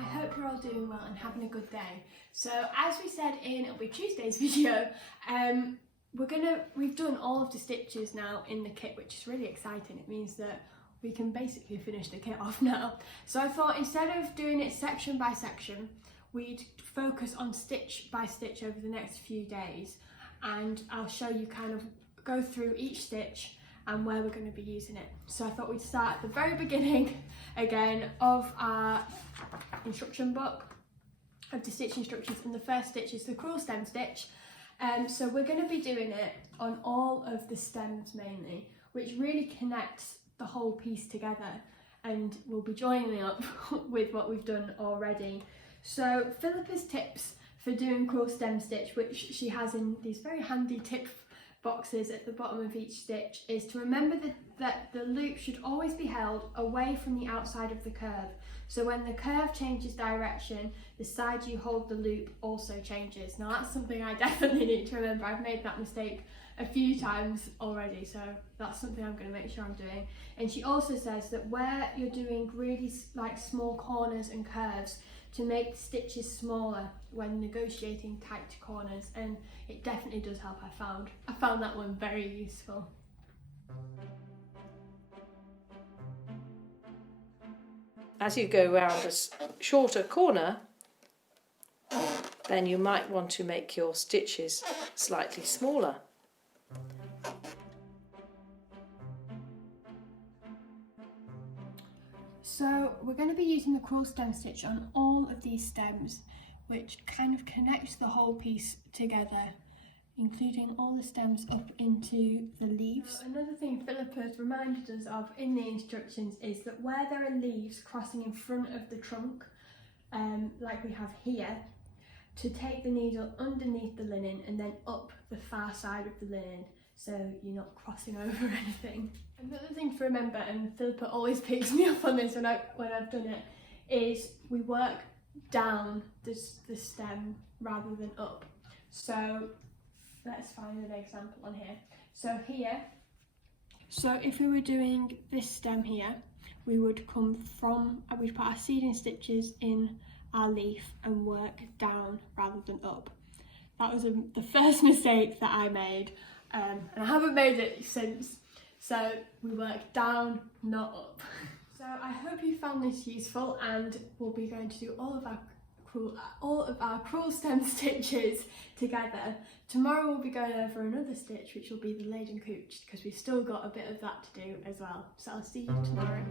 I hope you're all doing well and having a good day. So as we said in, it'll be Tuesday's video, we've done all of the stitches now in the kit, which is really exciting. It means that we can basically finish the kit off now. So I thought instead of doing it section by section, we'd focus on stitch by stitch over the next few days, and I'll show you kind of go through each stitch and where we're going to be using it. So I thought we'd start at the very beginning again of our instruction book of the stitch instructions, and the first stitch is the Crewel Stem Stitch. So we're going to be doing it on all of the stems mainly, which really connects the whole piece together, and we'll be joining up with what we've done already. So Philippa's tips for doing Crewel Stem Stitch, which she has in these very handy tip boxes at the bottom of each stitch, is to remember that the loop should always be held away from the outside of the curve. So when the curve changes direction, the side you hold the loop also changes. Now that's something I definitely need to remember. I've made that mistake a few times already, so that's something I'm going to make sure I'm doing. And she also says that where you're doing really like small corners and curves, to make the stitches smaller when negotiating tight corners, and it definitely does help. I found that one very useful. As you go round a shorter corner, then you might want to make your stitches slightly smaller. So we're going to be using the Crewel Stem Stitch on all of these stems, which kind of connects the whole piece together, including all the stems up into the leaves. Another thing Philippa has reminded us of in the instructions is that where there are leaves crossing in front of the trunk, like we have here, to take the needle underneath the linen and then up the far side of the linen, so you're not crossing over anything. Another thing to remember, and Philippa always picks me up on this when I've done it, is we work down the stem rather than up. So let's find an example on here. So here, so if we were doing this stem here, we would we'd put our seeding stitches in our leaf and work down rather than up. That was the first mistake that I made, and I haven't made it since. So we work down, not up. So I hope you found this useful, and we'll be going to do all of our Crewel Stem Stitches together. Tomorrow we'll be going over another stitch, which will be the laden couch, because we've still got a bit of that to do as well. So I'll see you tomorrow.